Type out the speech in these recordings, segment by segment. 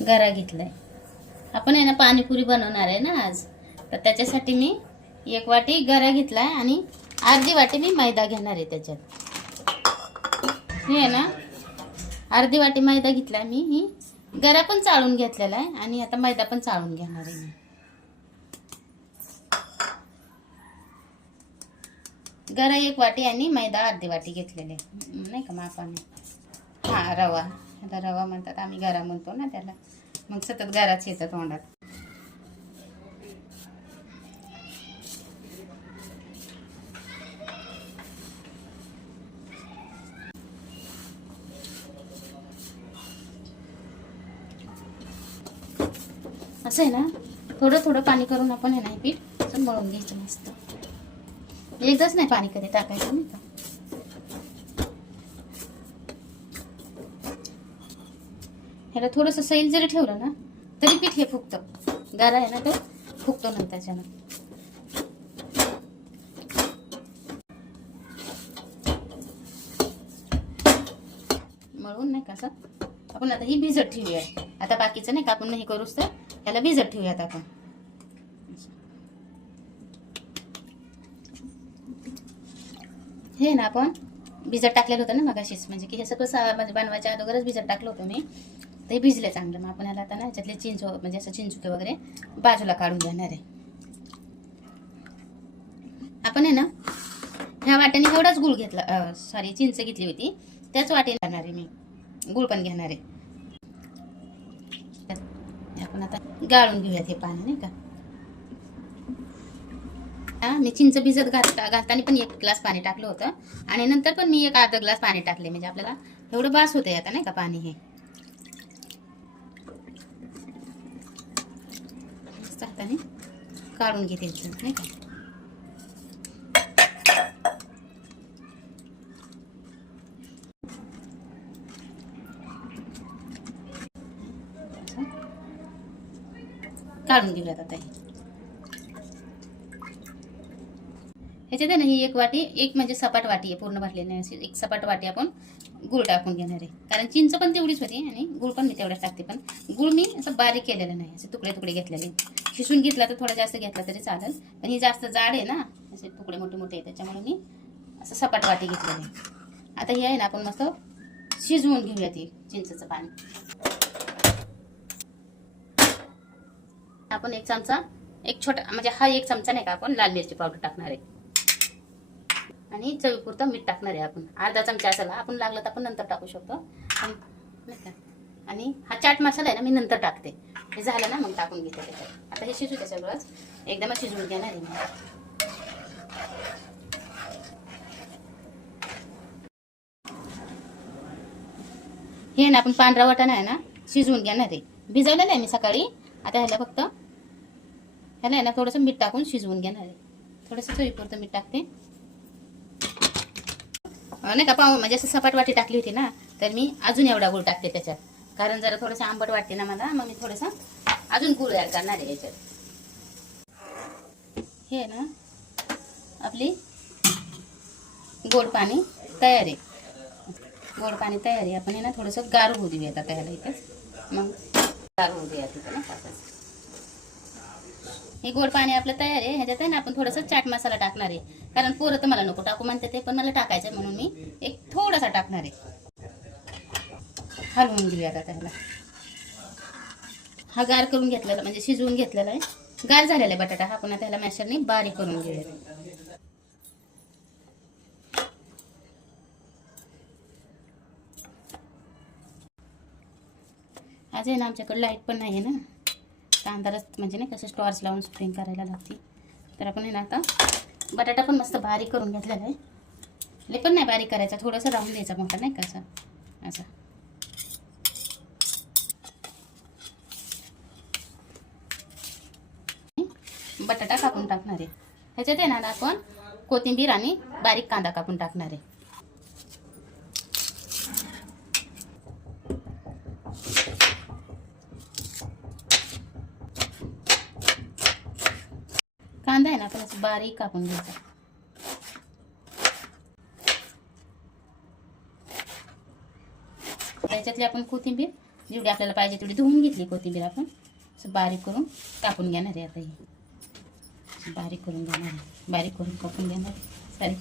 गरा घेतलाय. आपण आहे ना पाणीपुरी बनवणार आहे ना आज, तर त्याच्यासाठी मी 1 वाटी गरा घेतलाय आणि अर्धी वाटी मी मैदा घेणार आहे त्याच्यात. हे आहे ना अर्धी वाटी मैदा घेतलाय मी. ही गरा पण चाळून घेतलेला आहे आणि आता मैदा पण चाळून घेणार आहे मी. गरा 1 वाटी आणि मैदा अर्धी वाटी घेतलेले नाही का मापाने. हा रवा, आता रवा म्हणतात, आम्ही गरा म्हणतो ना त्याला, मग सतत गराच येतं तोंडात. असं आहे ना थोडं थोडं पाणी करून आपण आहे ना हे पीठ असं मळून घ्यायचं मस्त. एकदाच नाही पाणी कधी टाकायचं नाही का. ह्याला थोडंसं सैल जरी ठेवलं ना तरी पीठ हे फुगतं. गरा आहे ना तो फुगतो नंतरच्यानं. मळून नाही का असं आपण आता ही भिजत ठेवूया. आता बाकीचं नाही का आपण हे करूच तर ह्याला भिजत ठेवूयात आपण. हे ना आपण भिजत टाकलेलं होतं ना मगाशीच, म्हणजे की हे सगळं म्हणजे बनवायच्या अगोदरच भिजत टाकलं होतं मी. ते भिजले चांगलं. मग आपण ह्याला आता ना ह्याच्यातले चिंच म्हणजे असं चिंचुके वगैरे बाजूला काढून घेणार आहे. आपण आहे ना ह्या वाट्याने एवढाच गूळ घेतला, सॉरी चिंच घेतली होती त्याच वाटेने करणार आहे मी. गूळ पण घेणार आहे. आपण आता गाळून घेऊयात हे पाणी नाही का. मी चिंच भिजत घालताना पण 1 ग्लास पाणी टाकलं होतं आणि नंतर पण मी 1 अर्धा ग्लास पाणी टाकले, म्हणजे आपल्याला एवढं बास होतंय आता नाही का पाणी. हे हाताने काढून घेते नाही का. काढून घेऊयात आता. ह्याच्यात आहे ना ही 1 वाटी, एक म्हणजे सपाट वाटी आहे, पूर्ण भरलेली नाही अशी 1 सपाट वाटी आपण गूळ टाकून घेणार आहे. कारण चिंच पण तेवढीच होती आणि गूळ पण मी तेवढाच टाकते. पण गूळ मी असं बारीक केलेलं नाही, असे तुकडे तुकडे घेतलेले. खिसून घेतला तर थोडा जास्त घेतला तरी चालेल, पण ही जास्त जाड आहे ना, असे तुकडे मोठे मोठे आहे, त्याच्यामुळे मी असं सपाट वाटी घेतलेली आहे. आता हे आहे ना आपण मस्त शिजवून घेऊया ते चिंचेचं पाणी. आपण 1 चमचा, एक छोटा म्हणजे हा 1 चमचा नाही का आपण लाल मिरची पावडर टाकणार आहे आणि चवीपुरतं मीठ टाकणार आहे. आपण अर्धा चमचा असायला, आपण लागलं तर आपण नंतर टाकू शकतो नाही का. आणि हा चाट मसाला आहे ना मी नंतर टाकते. हे झालं ना मग टाकून घेते त्याच्यात. आता हे शिजू दे सगळंच, एकदमच शिजवून घेणार आहे मी. हे ना आपण पांढरा वाटाणा आहे ना शिजवून घेणार आहे. भिजवलेलं आहे मी सकाळी. आता ह्याला फक्त ह्याला आहे ना थोडंसं मीठ टाकून शिजवून घेणार आहे. थोडंसं चवीपुरतं मीठ टाकते नाही का. पाव म्हणजे असं सपाट वाटी टाकली होती ना, तर मी अजून एवढा गूळ टाकते त्याच्यात, कारण जरा थोडंसं आंबट वाटते ना मला, मग मी थोडंसं अजून गूळ ॲड करणार आहे याच्यात. हे ना आपली गोड पाणी तयार आहे. गोड पाणी तयार आहे. आपण हे ना थोडंसं गार होऊ देऊयात आता ह्याला इथेच. मग गार होऊ देऊयात इथं ना टाकायचं. हे गोड पाणी आपलं तयार आहे. ह्याच्यात आहे ना आपण थोडंसं चाट मसाला टाकणार आहे, कारण पोरं तर मला नको टाकू म्हणते ते, पण मला टाकायचं म्हणून मी एक थोडासा टाकणार आहे. हलवून घेऊयात आता ह्याला. हा गार करून घेतलेला म्हणजे शिजवून घेतलेला आहे, गार झालेला आहे बटाटा. हा आपण आता ह्याला मॅशरने बारीक करून घेऊयात. आज आहे ना आमच्याकडे लाईट पण नाही आहे ना, अंधारच म्हणजे नाही कसं टॉर्च लावून स्प्रिंग करायला लागते. तर आपण आहे ना आता बटाटा पण मस्त बारीक करून घेतलेला आहे. लय पण नाही बारीक करायचा, थोडंसं राहून द्यायचा मोठा नाही का असं असं. बटाटा कापून टाकणार आहे ह्याच्यात आहे ना. आपण कोथिंबीर आणि बारीक कांदा कापून टाकणार आहे. कांदा आहे ना आपण असं बारीक कापून घ्यायचा. त्याच्यातली आपण कोथिंबीर जेवढी आपल्याला पाहिजे तेवढी धुवून घेतली कोथिंबीर आपण असं बारीक करून कापून घेणार आहे. आता ही बारीक करून घेणार आहे, बारीक करून कापून घेणार आहे.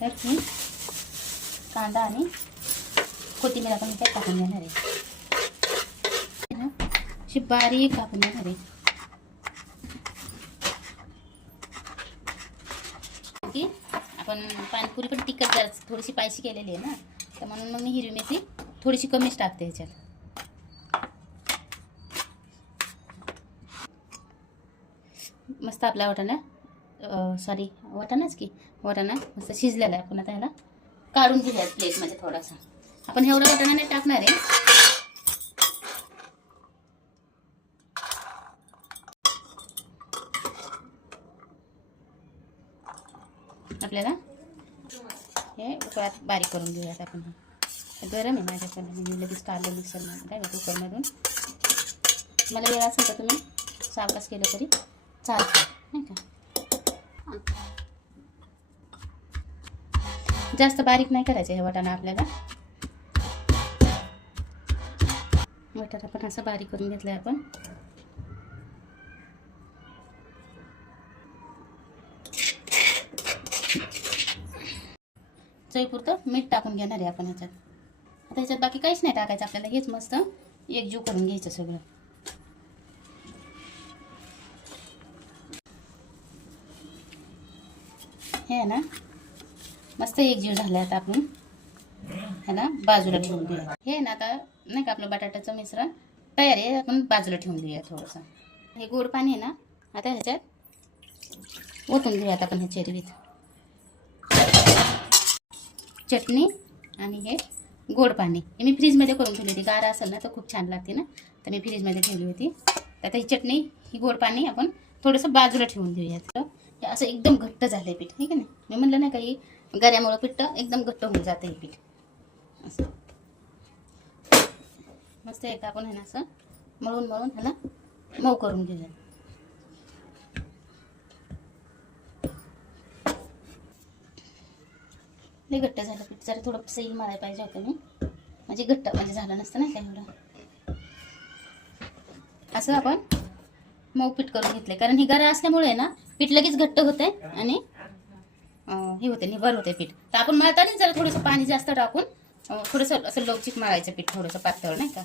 तर ही कांदा आणि कोथिंबीर आपण त्यात टाकून घेणार आहे, अशी बारीक कापून घेणार आहे. की आपण पाणीपुरी पण तिखट जरा थोडीशी स्पायसी केलेली आहे ना, तर म्हणून मग मी हिरवी मिरची थोडीशी कमीच टाकते ह्याच्यात. मस्त आपला वाटाणा वाटाणा मस्त शिजलेला आहे. आपण आता ह्याला काढून घेऊया प्लेटमध्ये. थोडासा आपण एवढा वाटाणा नाही टाकणार आहे. आपल्याला हे उकळात बारीक करून घेऊयात आपण. गरम आहे माझ्याकडनं, मी लगेच काढलं मिक्सरमध्ये काय कुकरमधून. मला वेळ असेल तर तुम्ही सावकाश केलं तरी चालतं नाही का. जास्त बारीक नाही करायचं हे वाटाणा आपल्याला. वाटाणा पण असं बारीक करून घेतलं आहे आपण. चवीपुरतं मीठ टाकून घेणार आहे आपण ह्याच्यात. आता ह्याच्यात बाकी काहीच नाही टाकायचं आपल्याला, हेच मस्त एकजीव करून घ्यायचं सगळं. हे ना मस्त एकजीव झालं. आता आपण ह्याला बाजूला ठेवून देऊया. हे ना आता नाही का आपलं बटाट्याचं मिश्रण तयार आहे, आपण बाजूला ठेवून देऊया थोडंसं. हे गोड पाणी आहे ना, आता ह्याच्यात ओतून घेऊयात आपण. ह्या चेरवीत चटणी आणि हे गोड पाणी हे मी फ्रीजमध्ये करून ठेवली होती. गारा असेल ना तर खूप छान लागते ना, तर मी फ्रीजमध्ये ठेवली होती. तर आता ही चटणी ही गोड पाणी आपण थोडंसं बाजूला ठेवून देऊयात. हे असं एकदम घट्ट झालं आहे पीठ, ठीक आहे ना. मी म्हणलं नाही काही गऱ्यामुळं पीठ एकदम घट्ट होऊन जातं हे पीठ. असं मस्त एक आपण हे ना असं मळून ह्याला मऊ करून घेऊया. लई घट्ट झालं पीठ, जरा थोडं सैल मळायला पाहिजे होतं मी, म्हणजे घट्ट म्हणजे झालं नसतं नाही का एवढं. असं आपण मऊ पीठ करून घेतले, कारण ही गरा असल्यामुळे ना पीठ लगेच घट्ट होते आणि हे होते निबर होते पीठ. तर आपण मळतानाच जरा थोडंसं पाणी जास्त टाकून थोडंसं असं लवचिक मळायचं पीठ, थोडंसं पातळ नाही का.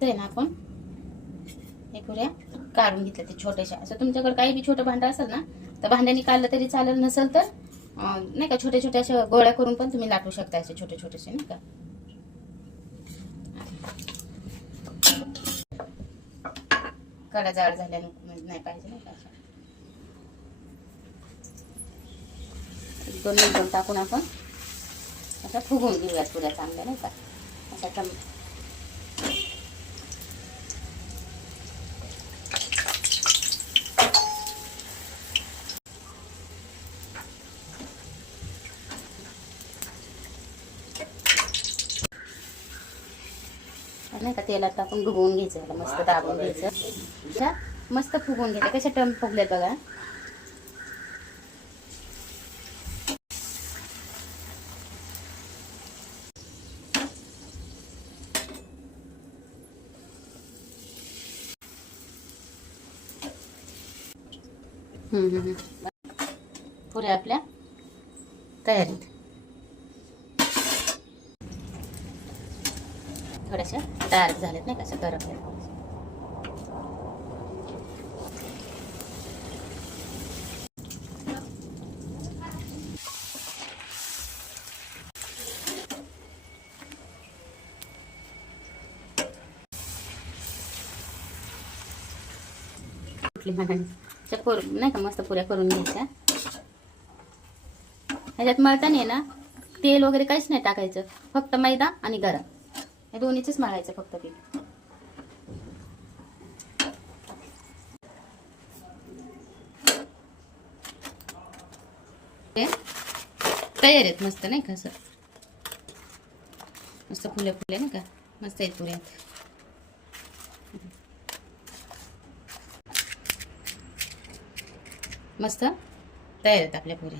तर ना आपण हे पुऱ्या काढून घेतल्या ते छोट्याशा. असं तुमच्याकडे काही बी छोटं भांडं असेल ना तर भांड्याने काढलं तरी चालेल, नसेल तर नाही का छोट्या छोट्या अशा गोळ्या करून पण तुम्ही लाटू शकता, असे छोटे छोटेसे नाही का. कडा जाड झाल्याने नाही पाहिजे नाही का. दोन मिनिटं टाकून आपण अशा फुगून घेऊयात पुऱ्या चांगल्या नाही का. अशा नाही का तेलात टाकून डुबवून घ्यायचं, मस्त दाबून घ्यायचं. मस्त फुगून घ्यायचं. कशा टर्म फुगलेत बघा. पुऱ्या आपल्या तयारीत. थोड्याशा डार्क झाल्यात नाही कसं करपल्या. नाही का मस्त पुऱ्या करून घ्यायच्या. ह्याच्यात मळताना ना तेल वगैरे काहीच नाही टाकायचं, फक्त मैदा आणि गरा हे दोन्हीच मळायचं फक्त पीठ. तयार आहेत मस्त नाही का. असं मस्त मस्त फुले फुले ना का, मस्त आहेत पुऱ्या. मस्त तयार आहेत आपल्या पुऱ्या.